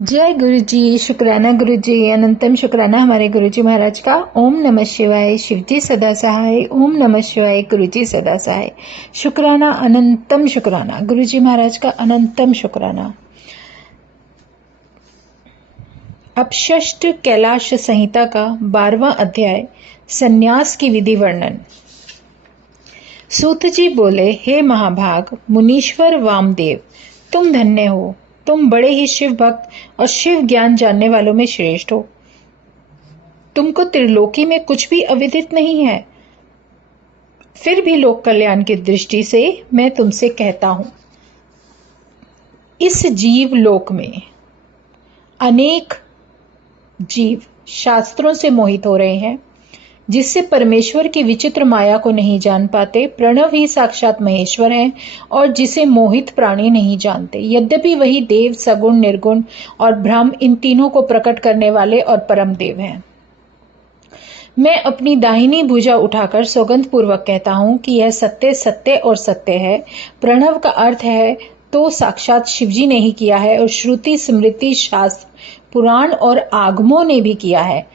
जय गुरु जी, शुक्राना गुरु जी, अनंतम शुक्राना हमारे गुरु जी महाराज का। ओम नमः शिवाय, शिव जी सदा सहाय। ओम नमः शिवाय, गुरु जी सदा सहाय। शुक्राना, अनंतम शुक्राना गुरु जी महाराज का, अनंतम शुक्राना। अब षष्ठ कैलाश संहिता का 12वां अध्याय, संन्यास की विधि वर्णन। सूत जी बोले, हे महाभाग मुनीश्वर वामदेव, तुम धन्य हो। तुम बड़े ही शिव भक्त और शिव ज्ञान जानने वालों में श्रेष्ठ हो। तुमको त्रिलोकी में कुछ भी अविदित नहीं है, फिर भी लोक कल्याण की दृष्टि से मैं तुमसे कहता हूं। इस जीव लोक में अनेक जीव शास्त्रों से मोहित हो रहे हैं, जिससे परमेश्वर की विचित्र माया को नहीं जान पाते। प्रणव ही साक्षात महेश्वर है और जिसे मोहित प्राणी नहीं जानते। यद्यपि वही देव, सगुण, निर्गुण और ब्रह्म, इन तीनों को प्रकट करने वाले और परम देव हैं। मैं अपनी दाहिनी भुजा उठाकर सौगंध पूर्वक कहता हूं कि यह सत्य सत्य और सत्य है। प्रणव का अर्थ है तो साक्षात शिवजी ने ही किया है और श्रुति, स्मृति, शास्त्र, पुराण और आगमों ने भी किया है,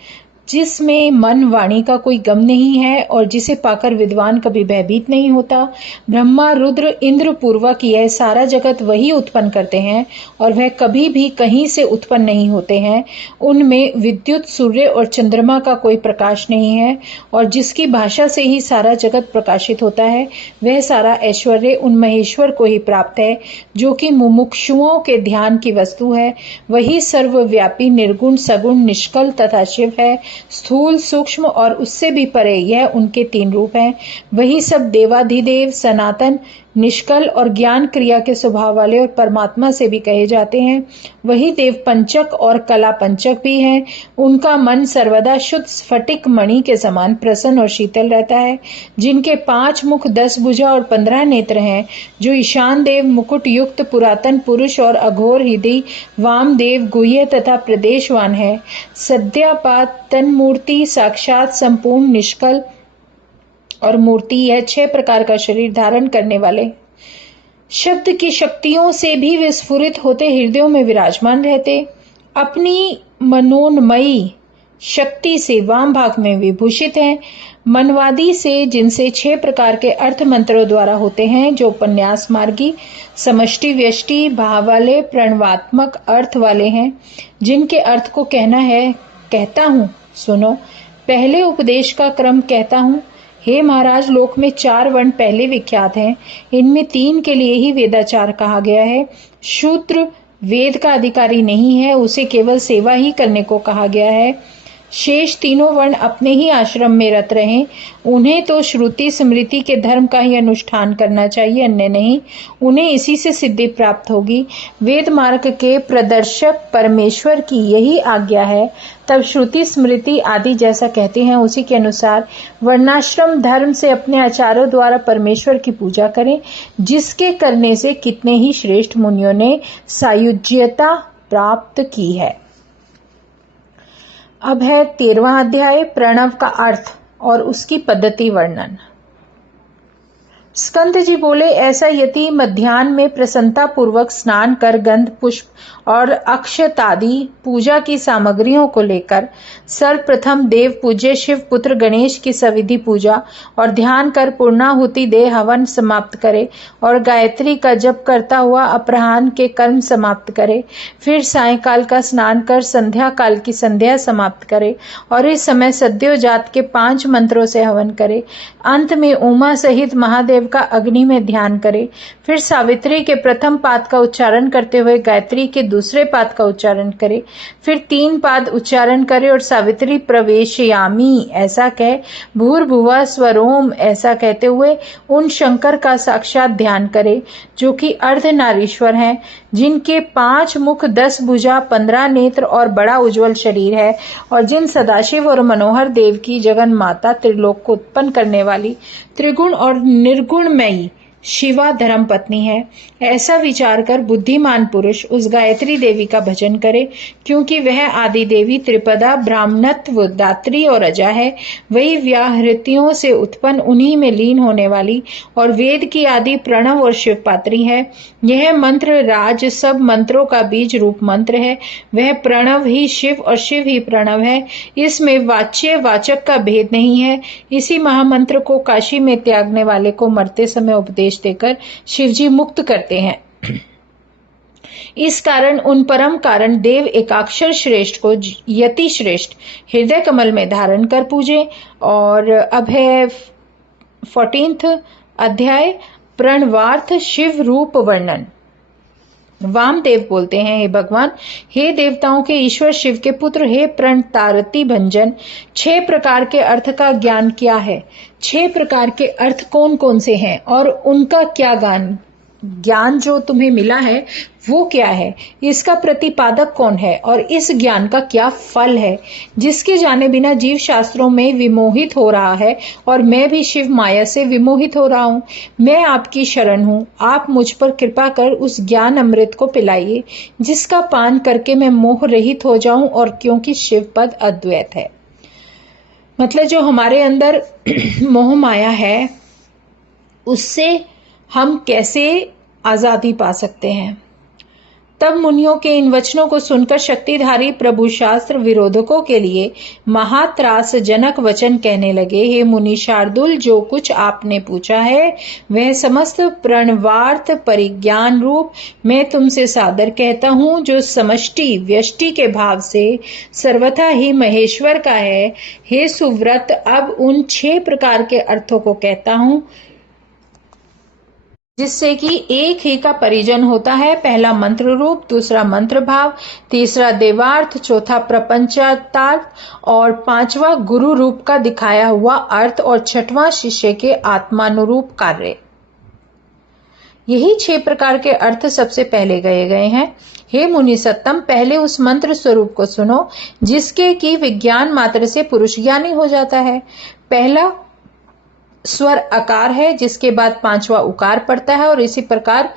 जिसमें मन वाणी का कोई गम नहीं है और जिसे पाकर विद्वान कभी भयभीत नहीं होता। ब्रह्मा, रुद्र, इंद्र पूर्वक यह सारा जगत वही उत्पन्न करते हैं और वह कभी भी कहीं से उत्पन्न नहीं होते हैं। उनमें विद्युत, सूर्य और चंद्रमा का कोई प्रकाश नहीं है और जिसकी भाषा से ही सारा जगत प्रकाशित होता है, वह सारा ऐश्वर्य उन महेश्वर को ही प्राप्त है, जो कि मुमुक्षुओं के ध्यान की वस्तु है। वही सर्वव्यापी, निर्गुण, सगुण, निष्कल तथा शिव है। स्थूल, सूक्ष्म और उससे भी परे यह उनके तीन रूप हैं। वही सब देवाधिदेव, सनातन, निष्कल और ज्ञान क्रिया के स्वभाव वाले और परमात्मा से भी कहे जाते हैं। वही देव पंचक और कला पंचक भी हैं। उनका मन सर्वदा शुद्ध स्फटिक मणि के समान प्रसन्न और शीतल रहता है। जिनके 5 मुख, 10 भुजा और 15 नेत्र हैं, जो ईशान देव, मुकुट युक्त पुरातन पुरुष और अघोर हृदय वामदेव, गुह्य तथा प्रदेशवान है। सद्यापात तन मूर्ति, साक्षात संपूर्ण निष्कल और मूर्ति, यह 6 प्रकार का शरीर धारण करने वाले, शब्द की शक्तियों से भी विस्फुरित होते हृदयों में विराजमान रहते, अपनी मनोन्मयी शक्ति से वाम भाग में विभूषित हैं। मनवादी से, जिनसे 6 प्रकार के अर्थ मंत्रों द्वारा होते हैं, जो उपन्यास मार्गी, समष्टि, व्यष्टि भाव वाले, प्रणवात्मक अर्थ वाले हैं, जिनके अर्थ को कहना है। कहता हूं, सुनो। पहले उपदेश का क्रम कहता हूं। हे महाराज, लोक में 4 वर्ण पहले विख्यात हैं। इनमें 3 के लिए ही वेदाचार कहा गया है। शूद्र वेद का अधिकारी नहीं है, उसे केवल सेवा ही करने को कहा गया है। शेष तीनों वर्ण अपने ही आश्रम में रत रहें। उन्हें तो श्रुति, स्मृति के धर्म का ही अनुष्ठान करना चाहिए, अन्य नहीं। उन्हें इसी से सिद्धि प्राप्त होगी। वेद मार्ग के प्रदर्शक परमेश्वर की यही आज्ञा है। तब श्रुति, स्मृति आदि जैसा कहते हैं, उसी के अनुसार वर्णाश्रम धर्म से अपने आचार्यों द्वारा परमेश्वर की पूजा करें, जिसके करने से कितने ही श्रेष्ठ मुनियों ने सायुज्यता प्राप्त की है। अब है 13वां अध्याय, प्रणव का अर्थ और उसकी पद्धति वर्णन। स्कंद जी बोले, ऐसा यति मध्याह्न में प्रसन्नता पूर्वक स्नान कर गंध, पुष्प और अक्षतादि पूजा की सामग्रियों को लेकर सर्वप्रथम देव पूज्य शिव पुत्र गणेश की सविधि पूजा और ध्यान कर पूर्णाहुति दे हवन समाप्त करे और गायत्री का जप करता हुआ अपराह्न के कर्म समाप्त करे। फिर सायंकाल का स्नान कर संध्या काल की संध्या समाप्त करे और इस समय सद्योजात के 5 मंत्रों से हवन करे। अंत में उमा सहित महादेव का अग्नि में ध्यान करे। फिर सावित्री के प्रथम पाद का उच्चारण करते हुए गायत्री के दूसरे पाद का उच्चारण करे। फिर 3 पाद उच्चारण करे और सावित्री प्रवेशयामी ऐसा कहे, भूर्भुवः स्वरोम ऐसा कहते हुए उन शंकर का साक्षात ध्यान करे, जो कि अर्धनारीश्वर हैं, जिनके 5 मुख, 10 भुजा, 15 नेत्र और बड़ा उज्जवल शरीर है, और जिन सदाशिव और मनोहर देव की जगन माता, त्रिलोक को उत्पन्न करने वाली, त्रिगुण और निर्गुणमयी शिवा धर्म पत्नी है। ऐसा विचार कर बुद्धिमान पुरुष उस गायत्री देवी का भजन करे, क्योंकि वह आदि देवी त्रिपदा, ब्राह्मणत्व, दात्री और अजा है। वही व्याहृतियों से उत्पन्न, उन्हीं में लीन होने वाली और वेद की आदि प्रणव और शिवपात्री है। यह मंत्र राज सब मंत्रों का बीज रूप मंत्र है। वह प्रणव ही शिव और शिव ही प्रणव है। इसमें वाच्य वाचक का भेद नहीं है। इसी महामंत्र को काशी में त्यागने वाले को मरते समय उपदेश देकर शिवजी मुक्त करते हैं। इस कारण उन परम कारण देव एकाक्षर श्रेष्ठ को यति श्रेष्ठ हृदय कमल में धारण कर पूजे। और अब है 14वां अध्याय, प्रणवार्थ शिव रूप वर्णन। वामदेव बोलते हैं, हे भगवान, हे देवताओं के ईश्वर शिव के पुत्र, हे प्रणतारति भंजन, 6 प्रकार के अर्थ का ज्ञान क्या है? 6 प्रकार के अर्थ कौन कौन से हैं और उनका क्या ज्ञान जो तुम्हें मिला है वो क्या है? इसका प्रतिपादक कौन है और इस ज्ञान का क्या फल है? जिसके जाने बिना जीव शास्त्रों में विमोहित हो रहा है और मैं भी शिव माया से विमोहित हो रहा हूँ। मैं आपकी शरण हूँ, आप मुझ पर कृपा कर उस ज्ञान अमृत को पिलाइए जिसका पान करके मैं मोह रहित हो जाऊं, और क्योंकि शिव पद अद्वैत है। मतलब जो हमारे अंदर मोह माया है उससे हम कैसे आजादी पा सकते हैं? तब मुनियों के इन वचनों को सुनकर शक्तिधारी प्रभु शास्त्र विरोधकों के लिए महात्रास जनक वचन कहने लगे, हे मुनि शार्दुल, जो कुछ आपने पूछा है वह समस्त प्रणवार्थ परिज्ञान रूप मैं तुमसे सादर कहता हूँ, जो समष्टि व्यष्टि के भाव से सर्वथा ही महेश्वर का है। हे सुव्रत, अब उन 6 प्रकार के अर्थों को कहता हूँ जिससे कि एक ही का परिजन होता है। पहला मंत्र रूप, दूसरा मंत्र भाव, तीसरा देवार्थ, चौथा प्रपंचार्थ और 5वां गुरु रूप का दिखाया हुआ अर्थ और 6वां शिष्य के आत्मानुरूप कार्य। यही 6 प्रकार के अर्थ सबसे पहले गए गए हैं। हे मुनि सत्तम, पहले उस मंत्र स्वरूप को सुनो जिसके कि विज्ञान मात्र से पुरुष ज्ञानी हो जाता है। पहला स्वर अकार है, जिसके बाद 5वां उकार पड़ता है और इसी प्रकार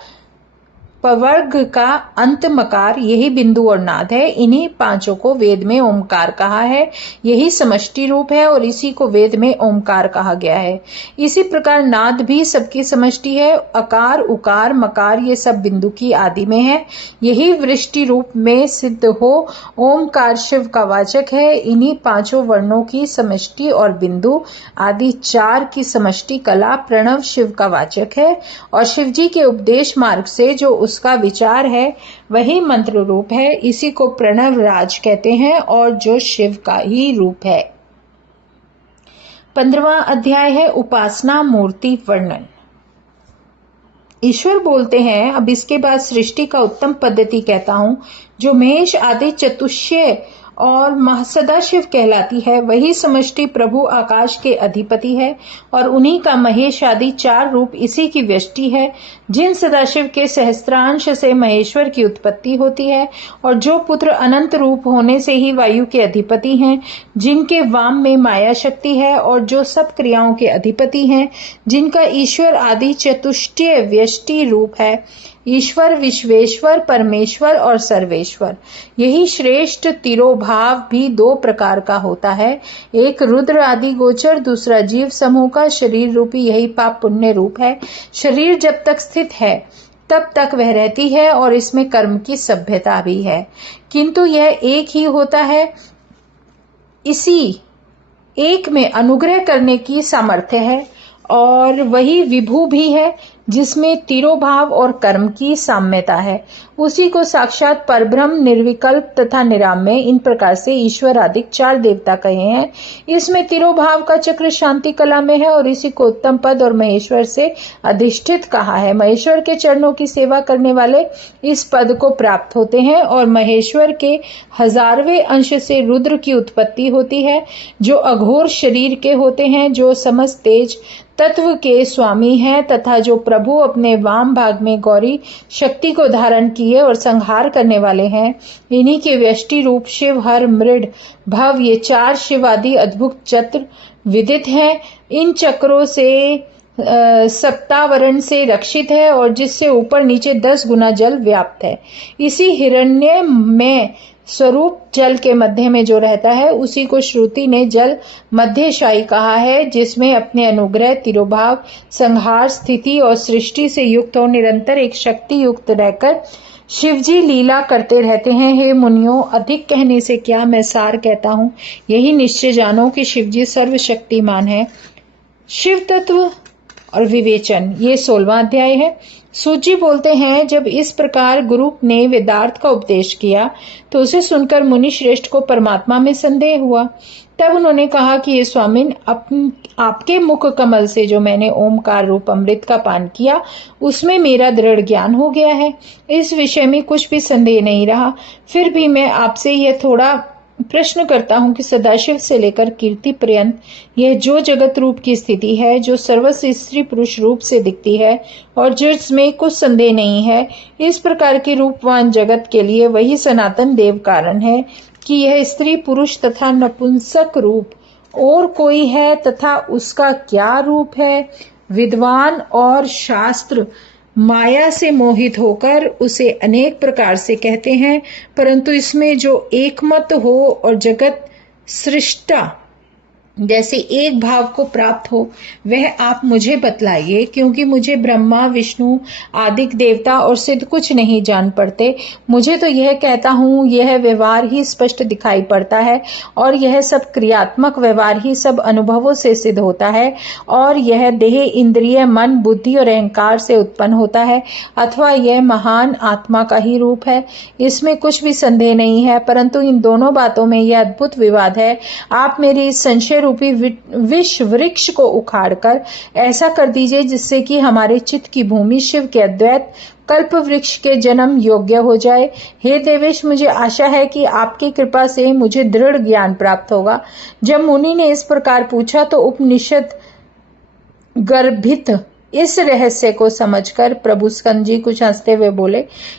पवर्ग का अंत मकार, यही बिंदु और नाद है। इन्हीं 5 को वेद में ओमकार कहा है। यही समष्टि रूप है और इसी को वेद में ओमकार कहा गया है। इसी प्रकार नाद भी सबकी समष्टि है। अकार, उकार, मकार ये सब बिंदु की आदि में है। यही वृष्टि रूप में सिद्ध हो ओमकार शिव का वाचक है। इन्हीं 5 वर्णों की समष्टि और बिंदु आदि 4 की समष्टि कला प्रणव शिव का वाचक है और शिवजी के उपदेश मार्ग से जो उसका विचार है वही मंत्र रूप है। इसी को प्रणव राज कहते हैं और जो शिव का ही रूप है। 15वां अध्याय है उपासना मूर्ति वर्णन। ईश्वर बोलते हैं, अब इसके बाद सृष्टि का उत्तम पद्धति कहता हूं, जो महेश आदि चतुष्य और सदाशिव कहलाती है। वही समष्टि प्रभु आकाश के अधिपति है और उन्हीं का महेश आदि 4 रूप इसी की व्यष्टि है। जिन सदाशिव के सहस्त्रांश से महेश्वर की उत्पत्ति होती है और जो पुत्र अनंत रूप होने से ही वायु के अधिपति हैं, जिनके वाम में माया शक्ति है और जो सब क्रियाओं के अधिपति हैं, जिनका ईश्वर आदि चतुष्टय व्यष्टि रूप है। ईश्वर, विश्वेश्वर, परमेश्वर और सर्वेश्वर। यही श्रेष्ठ तिरोभाव भी 2 प्रकार का होता है। एक रुद्र आदि गोचर, दूसरा जीव समूह का शरीर रूपी यही पाप पुण्य रूप है। शरीर जब तक स्थित है तब तक वह रहती है और इसमें कर्म की सभ्यता भी है, किंतु यह एक ही होता है। इसी एक में अनुग्रह करने की सामर्थ्य है और वही विभू भी है जिसमें तिरोभाव और कर्म की साम्यता है। उसी को साक्षात परब्रह्म, निर्विकल्प तथा निरामय, इन प्रकार से ईश्वर आदि 4 देवता कहे हैं। इसमें तिरोभाव का चक्र शांति कला में है और इसी को उत्तम पद और महेश्वर से अधिष्ठित कहा है। महेश्वर के चरणों की सेवा करने वाले इस पद को प्राप्त होते हैं और महेश्वर के 1000वें अंश से रुद्र की उत्पत्ति होती है, जो अघोर शरीर के होते हैं, जो समस्त तेज तत्व के स्वामी हैं तथा जो प्रभु अपने वाम भाग में गौरी शक्ति को धारण किए और संहार करने वाले हैं। इन्हीं के व्यष्टि रूप शिव, हर, मृड, भव ये 4 शिव आदि अद्भुत चक्र विदित हैं। इन चक्रों से सप्तावरण से रक्षित है और जिससे ऊपर नीचे 10 गुना जल व्याप्त है। इसी हिरण्य में स्वरूप जल के मध्य में जो रहता है उसी को श्रुति ने जल मध्यशायी कहा है, जिसमें अपने अनुग्रह, तिरोभाव, संहार, स्थिति और सृष्टि से युक्त और निरंतर एक शक्ति युक्त रहकर शिवजी लीला करते रहते हैं। हे मुनियों, अधिक कहने से क्या, मैं सार कहता हूँ। यही निश्चय जानो कि शिवजी सर्वशक्तिमान है। शिव तत्व और विवेचन, ये 16वां अध्याय है। सूत जी बोलते हैं, जब इस प्रकार गुरु ने वेदार्थ का उपदेश किया तो उसे सुनकर मुनि श्रेष्ठ को परमात्मा में संदेह हुआ। तब उन्होंने कहा कि ये स्वामिन, आपके मुख कमल से जो मैंने ओमकार रूप अमृत का पान किया उसमें मेरा दृढ़ ज्ञान हो गया है। इस विषय में कुछ भी संदेह नहीं रहा। फिर भी मैं आपसे यह थोड़ा प्रश्न करता हूं कि सदाशिव से लेकर कीर्ति पर्यंत यह जो जगत रूप की स्थिति है, जो सर्वस्व स्त्री पुरुष रूप से दिखती है और जिसमें कुछ संदेह नहीं है, इस प्रकार के रूपवान जगत के लिए वही सनातन देव कारण है कि यह स्त्री पुरुष तथा नपुंसक रूप और कोई है तथा उसका क्या रूप है। विद्वान और शास्त्र माया से मोहित होकर उसे अनेक प्रकार से कहते हैं, परंतु इसमें जो एकमत हो और जगत सृष्टा जैसे एक भाव को प्राप्त हो, वह आप मुझे बतलाइए, क्योंकि मुझे ब्रह्मा, विष्णु आदि देवता और सिद्ध कुछ नहीं जान पड़ते। मुझे तो यह कहता हूँ, यह व्यवहार ही स्पष्ट दिखाई पड़ता है और यह सब क्रियात्मक व्यवहार ही सब अनुभवों से सिद्ध होता है और यह देह, इंद्रिय, मन, बुद्धि और अहंकार से उत्पन्न होता है, अथवा यह महान आत्मा का ही रूप है। इसमें कुछ भी संदेह नहीं है, परंतु इन दोनों बातों में यह अद्भुत विवाद है। आप मेरी इस संशय रूपी विष वृक्ष को उखाड़कर ऐसा कर दीजिए जिससे कि हमारे चित्त की भूमि शिव के अद्वैत कल्प वृक्ष के जन्म योग्य हो जाए। हे देवेश, मुझे आशा है कि आपकी कृपा से मुझे दृढ़ ज्ञान प्राप्त होगा। जब मुनि ने इस प्रकार पूछा तो उपनिषद गर्भित इस रहस्य को समझकर प्रभु स्कंद जी कुछ हंसते हुए बोले,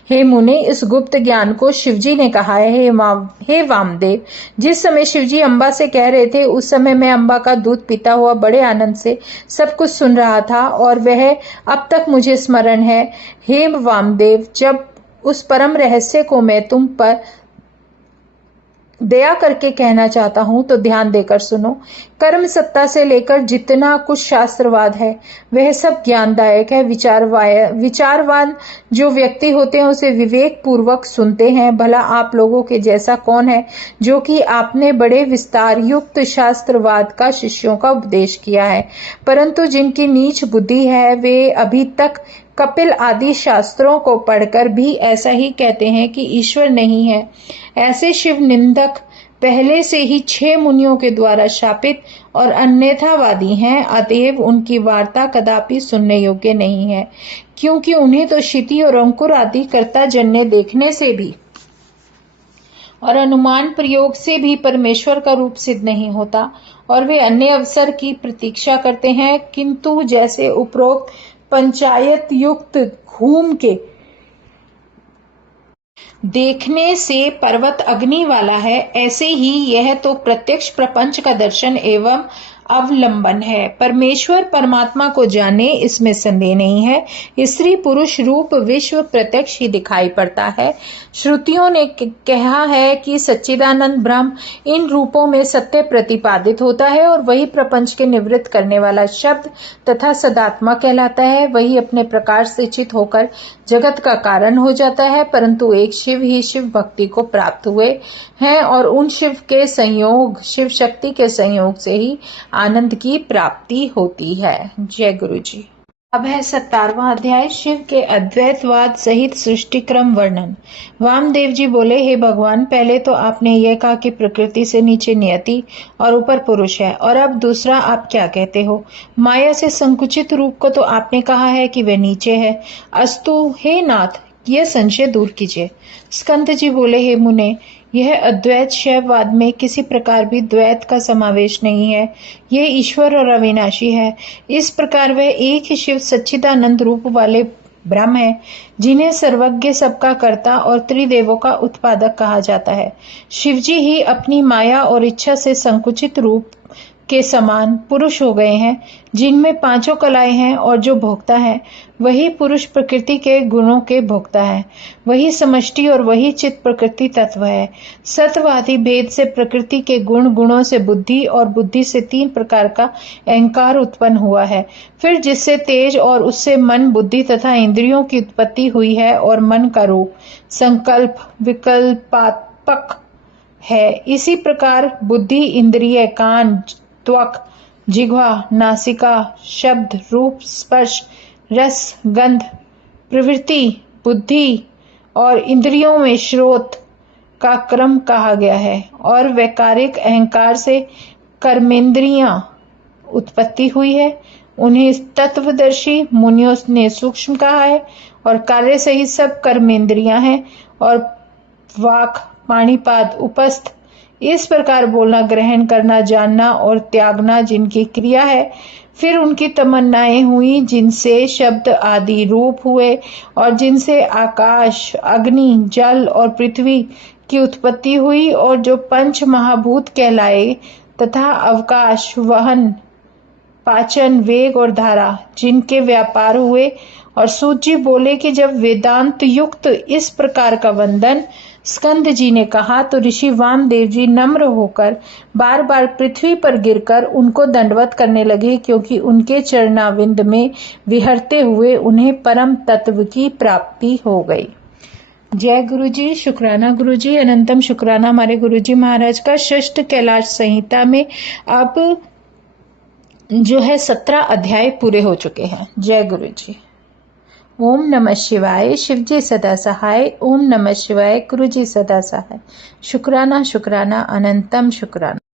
हे मुने, इस गुप्त ज्ञान को शिवजी ने कहा है। हे वामदेव, जिस समय शिवजी अम्बा से कह रहे थे उस समय मैं अम्बा का दूध पीता हुआ बड़े आनंद से सब कुछ सुन रहा था और वह अब तक मुझे स्मरण है। हे वामदेव, जब उस परम रहस्य को मैं तुम पर दया करके कहना चाहता हूं तो ध्यान देकर सुनो। कर्म सत्ता से लेकर जितना कुछ शास्त्रवाद है वह सब ज्ञानदायक है। विचारवान जो व्यक्ति होते हैं उसे विवेक पूर्वक सुनते हैं। भला आप लोगों के जैसा कौन है जो कि आपने बड़े विस्तार युक्त शास्त्रवाद का शिष्यों का उपदेश किया है, परंतु जिनकी नीच बुद्धि है वे अभी तक कपिल आदि शास्त्रों को पढ़कर भी ऐसा ही कहते हैं कि ईश्वर नहीं है। ऐसे शिव निंदक पहले से ही 6 मुनियों के द्वारा शापित और अन्यथावादी हैं, अतएव उनकी वार्ता कदापि सुनने योग्य नहीं है, क्योंकि उन्हें तो क्षिति और अंकुर आदि कर्ता जन्य देखने से भी और अनुमान प्रयोग से भी परमेश्वर का रूप सिद्ध नहीं होता और वे अन्य अवसर की प्रतीक्षा करते हैं। किंतु जैसे उपरोक्त पंचायत युक्त घूम के देखने से पर्वत अग्नि वाला है, ऐसे ही यह तो प्रत्यक्ष प्रपंच का दर्शन एवं अवलंबन है। परमेश्वर परमात्मा को जाने इसमें संदेह नहीं है। स्त्री पुरुष रूप विश्व प्रत्यक्ष ही दिखाई पड़ता है। श्रुतियों ने कहा है कि सच्चिदानंद ब्रह्म इन रूपों में सत्य प्रतिपादित होता है और वही प्रपंच के निवृत्त करने वाला शब्द तथा सदात्मा कहलाता है। वही अपने प्रकार से चित होकर जगत का कारण हो जाता है, परंतु एक शिव ही शिव भक्ति को प्राप्त हुए हैं और उन शिव के संयोग, शिव शक्ति के संयोग से ही आनंद की प्राप्ति होती है। जय गुरु जी। अब है 17वां अध्याय, शिव के अद्वैतवाद सहित सृष्टि क्रम वर्णन। वामदेव जी बोले, हे भगवान, पहले तो आपने यह कहा कि प्रकृति से नीचे नियति और ऊपर पुरुष है, और अब दूसरा आप क्या कहते हो? माया से संकुचित रूप को तो आपने कहा है कि वह नीचे है। अस्तु हे नाथ, यह संशय दूर कीजिए। स्कंद जी बोले, हे मुने, यह अद्वैत शैववाद में किसी प्रकार भी द्वैत का समावेश नहीं है। यह ईश्वर और अविनाशी है। इस प्रकार वह एक ही शिव सच्चिदानंद रूप वाले ब्रह्म है, जिन्हें सर्वज्ञ, सबका कर्ता और त्रिदेवों का उत्पादक कहा जाता है। शिवजी ही अपनी माया और इच्छा से संकुचित रूप के समान पुरुष हो गए हैं, जिनमें पांचों कलाएं हैं, और जो भोगता है वही पुरुष प्रकृति के गुणों के भोगता है। वही समष्टि और वही चित्त प्रकृति तत्व है। सत्वादि भेद से प्रकृति के गुण, गुणों से बुद्धि और बुद्धि से 3 प्रकार का अहंकार उत्पन्न हुआ है। फिर जिससे तेज और उससे मन, बुद्धि तथा इंद्रियों की उत्पत्ति हुई है, और मन का रूप संकल्प विकल्पात्मक है। इसी प्रकार बुद्धि, इंद्रिय, कान, त्वक, जिह्वा, नासिका, शब्द, रूप, स्पर्श, रस, गंध, प्रवृत्ति, बुद्धि और इंद्रियों में श्रोत का क्रम कहा गया है। और वैकारिक अहंकार से कर्मेंद्रियां उत्पत्ति हुई है। उन्हें तत्वदर्शी मुनियों ने सूक्ष्म कहा है, और कार्य सहित सब कर्मेंद्रियां हैं। और वाक, पाणिपाद, उपस्थ, इस प्रकार बोलना, ग्रहण करना, जानना और त्यागना जिनकी क्रिया है। फिर उनकी तमन्नाएं हुई, जिनसे शब्द आदि रूप हुए, और जिनसे आकाश, अग्नि, जल और पृथ्वी की उत्पत्ति हुई, और जो 5 महाभूत कहलाए, तथा अवकाश, वहन, पाचन, वेग और धारा जिनके व्यापार हुए। और सूत जी बोले कि जब वेदांत युक्त इस प्रकार का वंदन स्कंद जी ने कहा, तो ऋषि वामदेव जी नम्र होकर बार बार पृथ्वी पर गिरकर उनको दंडवत करने लगे, क्योंकि उनके चरणाविंद में विहरते हुए उन्हें परम तत्व की प्राप्ति हो गई। जय गुरु जी, शुक्राना गुरु जी, अनंतम शुक्राना हमारे गुरु जी महाराज का। षष्ठ कैलाश संहिता में अब जो है 17 अध्याय पूरे हो चुके हैं। जय गुरु जी। ओम नमः शिवाय। शिव जी सदा सहाय। ओम नमः शिवाय। गुरु जी सदा सहाय। शुक्राना शुक्राना, अनंतम शुक्राना।